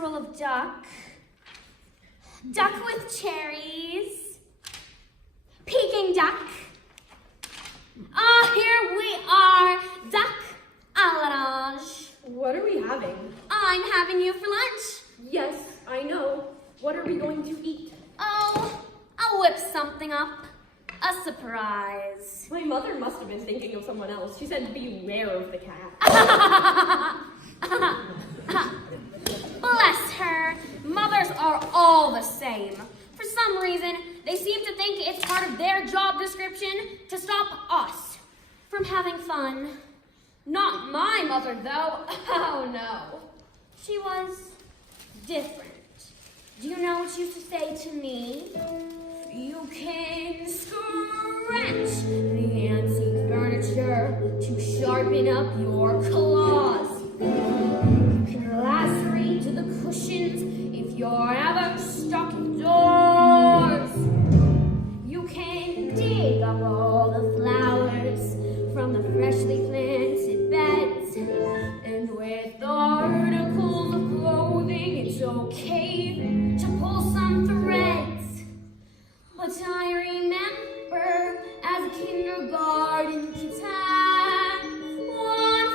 casserole of duck, duck with cherries, Peking duck. Here we are, duck à l'orange. What are we having? I'm having you for lunch. Yes, I know. What are we going to eat? Oh, I'll whip something up. A surprise. My mother must have been thinking of someone else. She said, beware of the cat. Bless her. Mothers are all the same. For some reason, they seem to think it's part of their job description to stop us from having fun. Not my mother, though. Oh, no. She was different. Do you know what she used to say to me? You can scratch the antique furniture to sharpen up your claws. You can lacerate the cushions if you're ever stuck indoors. You can dig up all the flowers from the freshly planted beds. And with articles of clothing, it's okay to pull some threads. But I remember as a kindergarten kid had one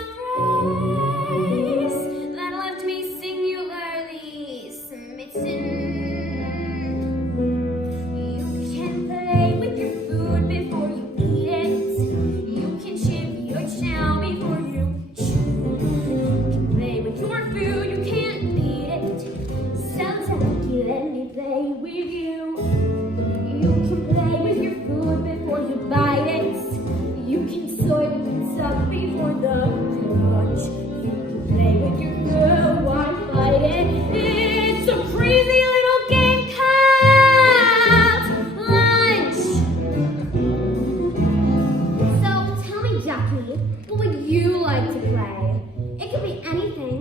phrase that left me singularly smitten. You can play with your food before you eat it. You can chew your chow before you chew. You can play with your food, you can't beat it. So Ducky, let me play with you. You can play with your food before you bite it. You can sort it up before the crunch. You can play with your food while fight it. It's a crazy little game called lunch. So tell me, Jackie, what would you like to play? It could be anything.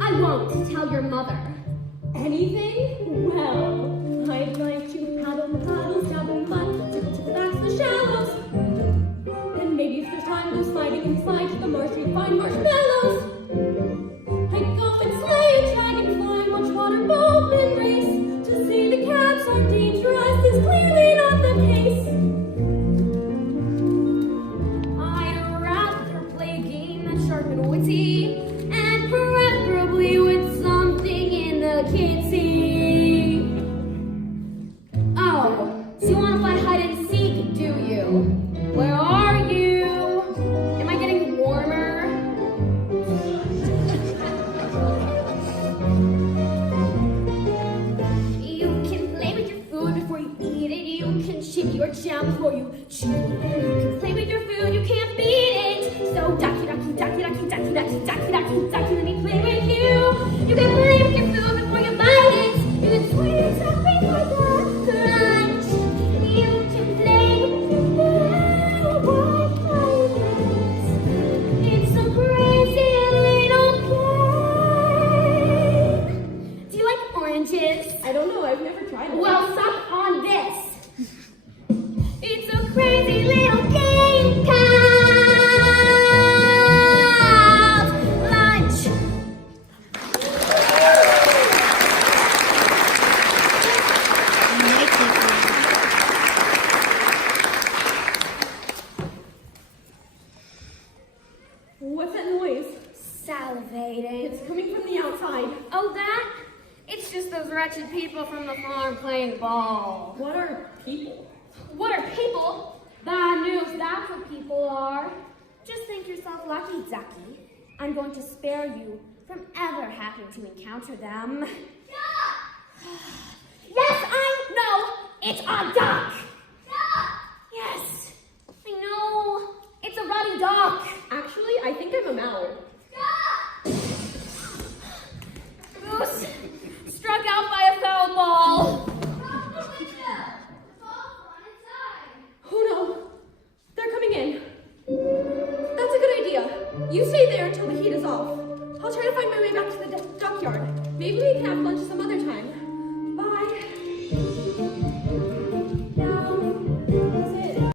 I won't tell your mother. Anything? Well, I'd like to paddle, dabble, mud, tip, that's the shallows. And maybe if there's time, go sliding inside to the marsh, we find marshmallows. I'd go and slay a dragonfly, watch water boatmen race. To see the cats are dangerous is clearly not the case. I'd rather play a game that's sharp and witty, and preferably with something in the kitty. Oh, so you want to play hide and seek, do you? Where are you? Am I getting warmer? You can play with your food before you eat it. You can chip your chow before you chew. You can play with your food, you can't beat it. So ducky, ducky, ducky, ducky, ducky, ducky, ducky, ducky, ducky, let me play with you. You can play with your food before you bite it. You can sweet it up before the crunch. You can play with your food while fight it. It's a crazy little game. Do you like oranges? I don't know, I've never tried it. Well, suck on this. It's a crazy little game called lunch. What's that noise? Salivating. It's coming from the outside. Oh, that? It's just those wretched people from the farm playing ball. What are people? What are people? Bad news, that's what people are. Just think yourself lucky, Ducky. I'm going to spare you from ever having to encounter them. Yes, I know! It's a duck! Yes, I know. It's a ruddy duck. Actually, I think I'm a mallard. Goose struck out by a foul ball. Oh no, they're coming in. That's a good idea. You stay there until the heat is off. I'll try to find my way back to the duckyard. Maybe we can have lunch some other